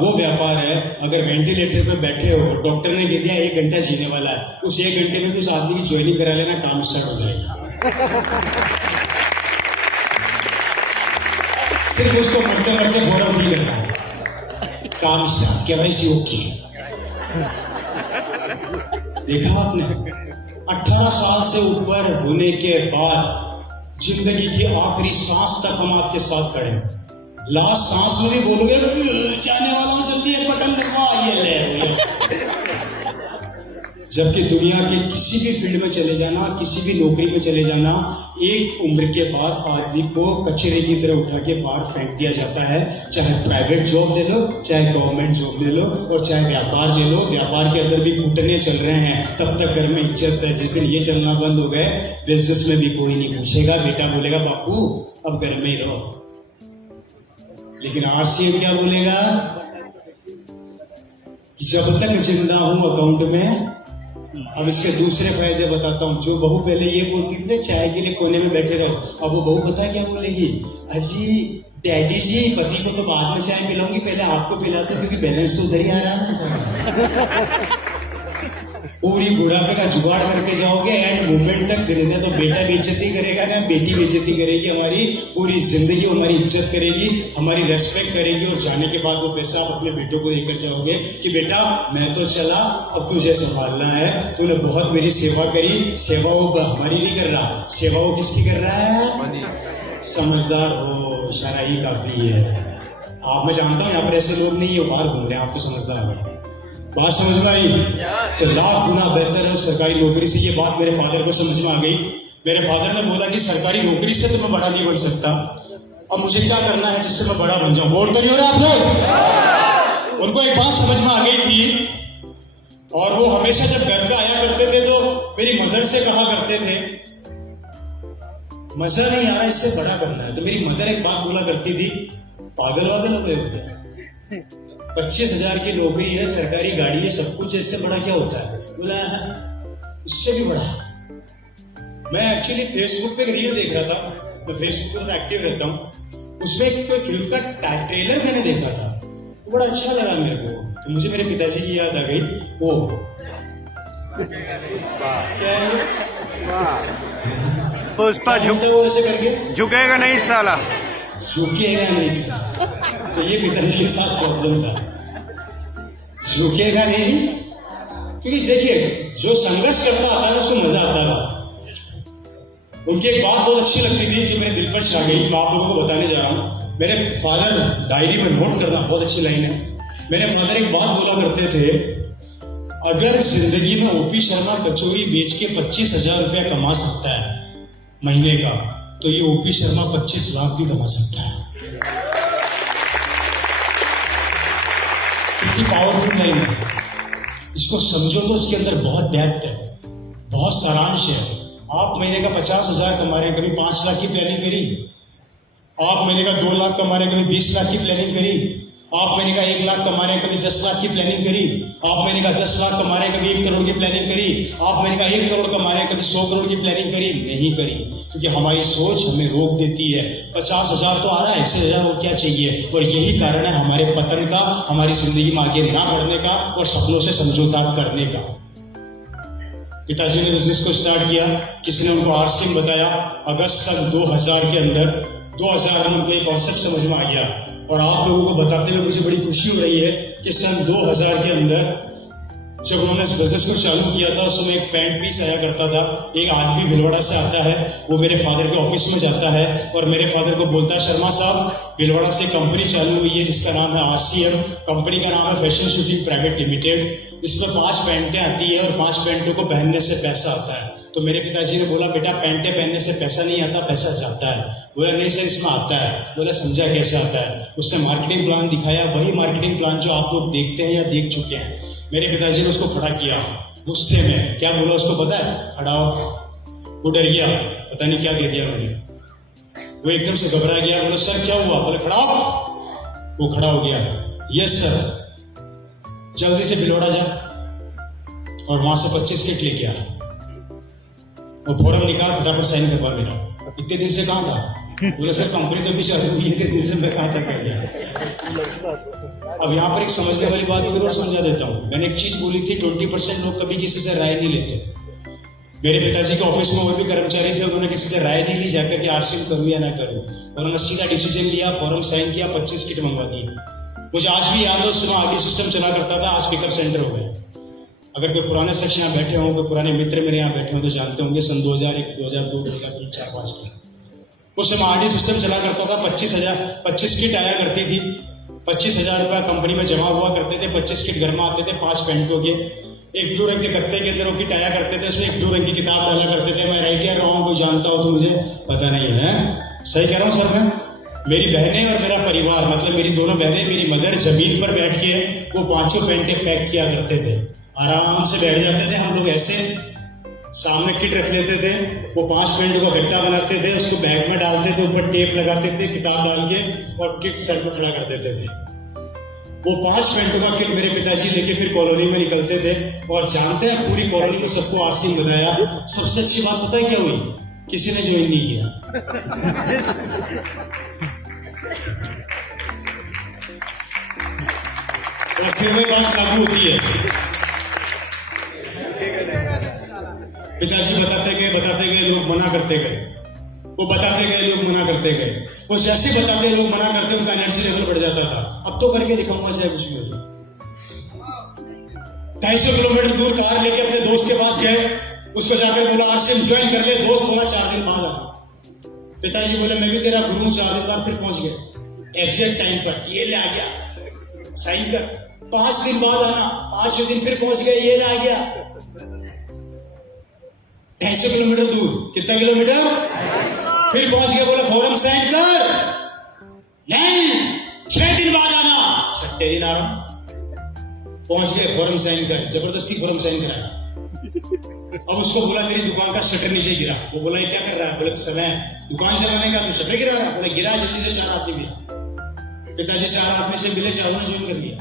वो व्यापार है, अगर वेंटिलेटर पर बैठे हो, डॉक्टर ने कह दिया 1 घंटा जीने वाला है, उस 1 घंटे में भी उस आदमी की ज्वाइनिंग करा लेना, काम स्टार्ट हो जाएगा। सिर्फ उसको मरते मरते फॉर्म नहीं करना है, काम स्टार्ट, KYC ओके। देखा आपने, 18 साल से ऊपर होने के बाद जिंदगी की आखिरी सांस तक हम आपके साथ खड़े हैं। लास्ट सांस में भी बोलोगे जाने वाला हूं, जल्दी एक बटन दबाओ, ये ले। जबकि दुनिया के किसी भी फील्ड में चले जाना, किसी भी नौकरी में चले जाना, एक उम्र के बाद आदमी को कचरे की तरह उठा के बाहर फेंक दिया जाता है। चाहे प्राइवेट जॉब ले लो, चाहे गवर्नमेंट जॉब ले लो, और चाहे व्यापार ले लो। व्यापार के अंदर भी घुटने चल रहे हैं, तब तक घर में इज्जत है। जिस दिन ये चलना बंद हो गए, बिजनेस में भी कोई नहीं पूछेगा। बेटा बोलेगा बापू अब घर में ही रहो। लेकिन RCM क्या बोलेगा कि जब तक जिंदा हूं अकाउंट में। अब इसके दूसरे फायदे बताता हूं। जो बहू पहले ये बोलती थी चाय के लिए कोने में बैठे रहो, अब वो बहू पता है क्या बोलेगी? अजी डैडी जी, पति को तो बाद में चाय पिलाऊंगी, पहले आपको पिला दो, क्योंकि बैलेंस तो उधर ही आ रहा है ना। पूरी बुढ़ापे का जुगाड़ करके जाओगे, एंड मूवमेंट तक गिरने तो बेटा बेइज्जती करेगा ना बेटी बेइज्जती करेगी। हमारी पूरी जिंदगी हमारी इज्जत करेगी, हमारी रेस्पेक्ट करेगी, और जाने के बाद वो पैसा आप अपने बेटों को लेकर जाओगे कि बेटा मैं तो चला, अब तुझे संभालना है, तूने बहुत मेरी सेवा करी। सेवा वो हमारी नहीं कर रहा, सेवा वो किसकी कर रहा है? समझदार हो, शराई काफी है। आप, मैं जानता हूं यहाँ पर ऐसे लोग नहीं है, बाहर घूम रहे हैं, आप तो समझदार हो। बात समझ में आई? तो लाख गुना बेहतर है सरकारी नौकरी से। ये बात मेरे फादर को समझ में आ गई। मेरे फादर ने बोला कि सरकारी नौकरी से तो मैं बड़ा नहीं बन सकता, अब मुझे क्या करना है जिससे मैं बड़ा बन जाऊं। बोल तो नहीं हो रहा आप लोग? उनको एक बात समझ में आ गई थी, और वो हमेशा जब घर पे आया करते थे तो मेरी मदर से कहा करते थे मजा नहीं आ रहा, इससे बड़ा करना है। तो मेरी मदर एक बात बोला करती थी, पागल वागल हो गए, 25,000 की नौकरी है, सरकारी गाड़ी है, सब कुछ है, इससे बड़ा क्या होता है? बोला इससे भी बड़ा। मैं एक्चुअली फेसबुक पे एक रील देख रहा था, मैं फेसबुक पर एक्टिव रहता हूँ, उसमें एक कोई फिल्म का ट्रेलर मैंने देखा था, तो बड़ा अच्छा लगा मेरे को। तो मुझे मेरे पिताजी की याद आ गई। वो क्या है? पुष्पा ऐसे करके झुकेगा नहीं साला, झुकेगा नहीं साला। तो ये पिताजी के साथ प्रॉब्लम था, झुकेगा नहीं। क्योंकि देखिए जो संघर्ष करता आता है उसको मजा आता है। उनकी एक बात बहुत अच्छी लगती थी जो मेरे दिल पर छा गई, मैं आप लोगों को बताने जा रहा हूं। मेरे फादर, डायरी में नोट करना, बहुत अच्छी लाइन है। मेरे फादर एक बात बोला करते थे, अगर जिंदगी में OP शर्मा कचौरी बेच के 25,000 रुपया कमा सकता है महीने का, तो ये OP शर्मा 25 लाख भी कमा सकता है। कितनी पावरफुल लाइन है, इसको समझो तो इसके अंदर बहुत डेप्थ है, बहुत सारांश है। आप महीने का 50,000 कमा रहे हैं, कभी 5 लाख की प्लानिंग करी? आप महीने का 2 लाख कमा रहे हैं, कभी 20 लाख की प्लानिंग करी? आप महीने का 1 लाख कमा रहे हैं, कभी 10 लाख की प्लानिंग करी? आप महीने का 10 लाख कमा रहे हैं, कभी 1 करोड़ की प्लानिंग करी? आप महीने का 1 करोड़ कमा रहे हैं, कभी 100 करोड़ की प्लानिंग करी? नहीं करी, क्योंकि हमारी सोच हमें रोक देती है। 50,000 तो आ रहा है, 60,000 और क्या चाहिए? और यही कारण है हमारे पतन का, हमारी जिंदगी में आगे ना बढ़ने का और सपनों से समझौता करने का। पिताजी ने बिजनेस को स्टार्ट किया, किसी ने उनको RCM बताया। अगस्त सन 2000 के अंदर 2000 में उनको एक कॉन्सेप्ट समझ में आ गया, और आप लोगों को बताते हुए मुझे बड़ी खुशी हो रही है कि सन 2000 के अंदर जब उन्होंने इस बिजनेस को चालू किया था, उस समय एक पैंट पीस आया करता था। एक आदमी भिलवाड़ा से आता है, वो मेरे फादर के ऑफिस में जाता है और मेरे फादर को बोलता है, शर्मा साहब भिलवाड़ा से कंपनी चालू हुई है जिसका नाम है RCM, कंपनी का नाम है फैशन शूटिंग प्राइवेट लिमिटेड। इसमें 5 पैंटें आती है और 5 पैंटों को पहनने से पैसा आता है। तो मेरे पिताजी ने बोला, बेटा पैंटें पहनने से पैसा नहीं आता, पैसा जाता है। बोला नहीं सर इसमें आता है। बोला समझा कैसे आता है? उससे मार्केटिंग प्लान दिखाया, वही मार्केटिंग प्लान जो आप लोग देखते हैं या देख चुके हैं। मेरे पिताजी ने उसको खड़ा किया गुस्से में, क्या बोला उसको पता है? खड़ा हो। वो डर गया, पता नहीं क्या कह दिया मैंने। वो एकदम से घबरा गया, बोला सर क्या हुआ? बोले खड़ा हो। वो खड़ा हो गया, यस सर, जल्दी से भिलवाड़ा जा और वहां से 25 किट लेके आ, वो फॉर्म निकाल, फटाफट साइन करवा मेरा। इतने दिन से कहां था? बोले सर कंपनी तो भी चालू हुई है, कितने दिन में कहाँ तक कर गया। अब यहाँ पर एक समझने वाली बात जरूर समझा देता हूँ। मैंने एक चीज बोली थी, 20% लोग कभी किसी से राय नहीं लेते। मेरे पिताजी के ऑफिस में और भी कर्मचारी थे, उन्होंने किसी से राय नहीं ली जाकर कि आरसीएम करूं या ना करूं। उन्होंने सीधा डिसीजन लिया, फॉर्म साइन किया, 25 किट मंगवा दी। मुझे आज भी याद है, उस समय आगे सिस्टम चला करता था, आज पिकअप सेंटर हो गया। अगर कोई पुराने शख्स यहाँ बैठे हों, कोई पुराने मित्र मेरे यहाँ बैठे हों तो जानते होंगे, सन 2001, 2002, 2003, 4, 5 की उस समय आगे सिस्टम चला करता था। 25 किट आया करती थी। 25,000 रुपया कंपनी में जमा हुआ करते थे। 25 किट घर में आते थे, 5 पेंटों के, एक ब्लू रंग के गत्ते के अंदर वो किट आया करते थे, उसमें एक ब्लू रंग की किताब डाला करते थे। मैं राइट कह रहा हूँ, कोई जानता हो तो मुझे पता नहीं है, सही कह रहा हूँ सर मैं? मेरी बहनें और मेरा परिवार, मतलब मेरी दोनों बहनें, मेरी मदर जमीन पर बैठ के वो 5 पेंटे पैक किया करते थे। आराम से बैठ जाते थे, हम लोग ऐसे सामने किट रख लेते थे, वो 5 पेंट को गड्ढा बनाते थे, उसको बैग में डालते थे, ऊपर टेप लगाते थे, किताब डाल के, और किट सर पर खड़ा कर देते थे। वो 5 पेंटों का किट मेरे पिताजी लेके फिर कॉलोनी में निकलते थे, और जानते हैं पूरी कॉलोनी में सबको आरसीएम बताया। सबसे अच्छी बात पता है क्या हुई? किसी ने ज्वाइन नहीं किया। और फिर वो बात लागू होती है। पिताजी बताते गए, लोग मना करते गए, वो बताते गए, लोग मना करते गए, वो जैसे बताते लोग मना करते, उनका एनर्जी लेवल बढ़ जाता था। अब तो करके दिखाऊंगा चाहे कुछ भी हो जाए। 250 किलोमीटर दूर कार लेके अपने दोस्त के पास गए, उसको जाकर बोला आरसीएम ज्वाइन कर ले। दोस्त बोला 4 दिन बाद आना। पिताजी बोले मैं भी तेरा गुरु हूं, 4 दिन बाद फिर पहुंच गए एग्जैक्ट टाइम पर। ये ले आ गया, साइन कर। 5 दिन बाद आना, 5 दिन फिर पहुंच गए, ये ले आ गया। 250 किलोमीटर दूर, कितना किलोमीटर? फिर पहुंच गया, बोला फॉर्म साइन कर। नहीं, 6 दिन बाद आना। 6 दिन आ रहा। पहुंच गए, फॉर्म साइन कर। जबरदस्ती फॉर्म साइन कराया। अब उसको बोला तेरी दुकान का शटर नीचे गिरा। वो बोला ये क्या कर रहा है? बोला समय दुकान चलाने का, तो शटर गिरा रहा। बोला गिरा, जल्दी से 4 आदमी मिला। पिताजी 4 आदमी से मिले, 4 ने ज्वाइन कर लिया।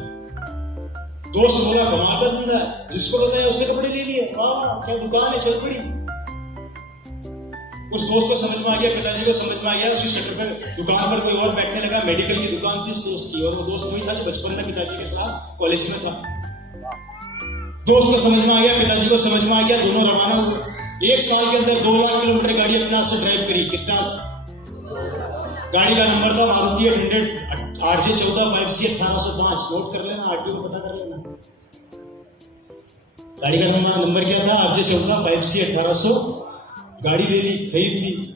दोस्त बोला कमाता धंधा, जिसको बताया उसने कपड़े ले लिए। वाह क्या दुकान है, चल पड़ी। उस दोस्त को समझ में आ गया, पिताजी को समझ में आ गया। उसी शटर पे दुकान पर कोई और बैठने लगा। मेडिकल की दुकान थी उस दोस्त की, और वो दोस्त वही था जो बचपन में पिताजी के साथ कॉलेज में था। दोस्त को समझ में आ गया, पिताजी को समझ में आ गया, दोनों रवाना हुए। 1 साल के अंदर 2 लाख किलोमीटर गाड़ी अपना से ड्राइव करी। कितना? गाड़ी का नंबर था मारुति 800 RJ 14 5C 1805। नोट कर लेना, आरटीओ को पता कर लेना। गाड़ी का नंबर क्या था? RJ 14 5C 1800। गाड़ी ले ली, खरीद ली।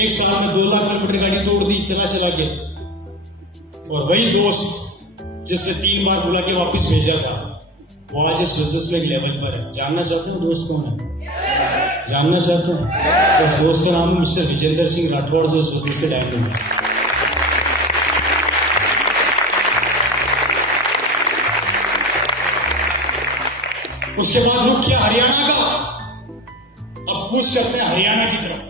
1 साल में 2 लाख किलोमीटर गाड़ी तोड़ दी, चला के। और वही दोस्त जिसने 3 बार बुला के वापस भेजा था, वो आज इस बिजनेस में एक लेवल पर है। जानना चाहते हो दोस्त कौन है? जानना चाहते हो? उस दोस्त का नाम है मिस्टर विजेंद्र सिंह राठौड़, जो इस बिजनेस के डायरेक्टर है। उसके बाद रुक किया हरियाणा का। अब कुछ करते हैं हरियाणा की तरफ।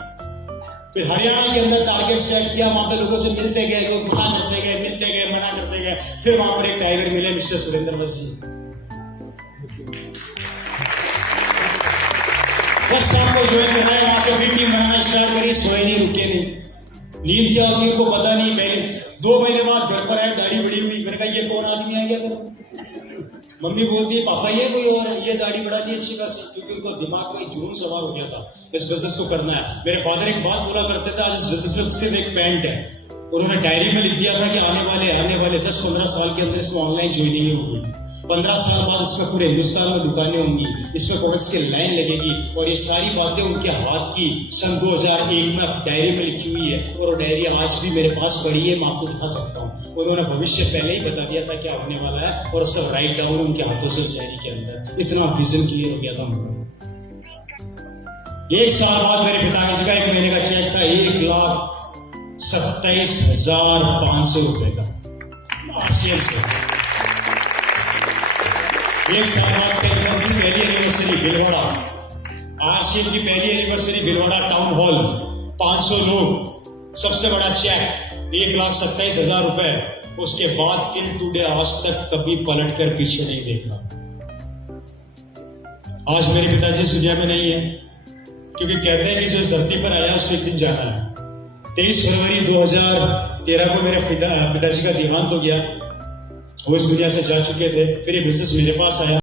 फिर हरियाणा के अंदर टारगेट सेट किया, वहां पे लोगों से मिलते गए, लोग मना करते गए, मिलते गए, मना करते गए। फिर वहां पर एक टाइगर मिले, मिस्टर सुरेंद्र बस जी। 10 साल को ज्वाइन कराया, वहां से फिर टीम बनाना स्टार्ट करी। सोए नहीं, रुके नहीं। नींद क्या होती है उनको पता नहीं। पहले 2 महीने बाद घर पर आए, दाढ़ी बड़ी हुई। मैंने कहा ये कौन आदमी है, क्या करो? मम्मी बोलती है पापा ये कोई और है। ये दाढ़ी बढ़ा दी अच्छी खासी, क्योंकि उनको दिमाग में जुनून सवार हो गया था, इस बिजनेस को करना है। मेरे फादर एक बात बोला करते थे, आज इस बिजनेस में सिर्फ एक पैंट है। उन्होंने डायरी में लिख दिया था कि आने वाले 10-15 साल के अंदर इसमें ऑनलाइन ज्वाइनिंग होगी। 15 साल बाद इसमें पूरे हिंदुस्तान में दुकानें होंगी, इसमें प्रोडक्ट्स की लाइन लगेगी। और ये सारी बातें उनके हाथ की सन 2001 में डायरी में लिखी हुई है, और वो डायरी आज भी मेरे पास पड़ी है, मैं आपको दिखा सकता हूँ। उन्होंने भविष्य पहले ही बता दिया था क्या होने वाला है, और सब राइट डाउन उनके हाथों से डायरी के अंदर। इतना विजन क्लियर हो गया था उनका। 1 साल बाद मेरे पिताजी का 1 महीने का चेक था 1,27,500 रुपए का आरसीएम से। 1 साल बाद पहली एनिवर्सरी भिलवाड़ा, आरसीएम की पहली एनिवर्सरी भिलवाड़ा टाउन हॉल, 500 लोग, सबसे बड़ा चेक 1,27,000 रुपए। उसके बाद टिल टुडे आज तक कभी पलट कर पीछे नहीं देखा। आज मेरे पिताजी इस दुनिया में नहीं है, क्योंकि कहते हैं कि जो इस धरती पर आया उसको एक दिन जाना है। 23 फरवरी 2013 को मेरे पिताजी का देहांत हो गया। वो इस दुनिया से जा चुके थे। फिर ये बिजनेस मेरे पास आया।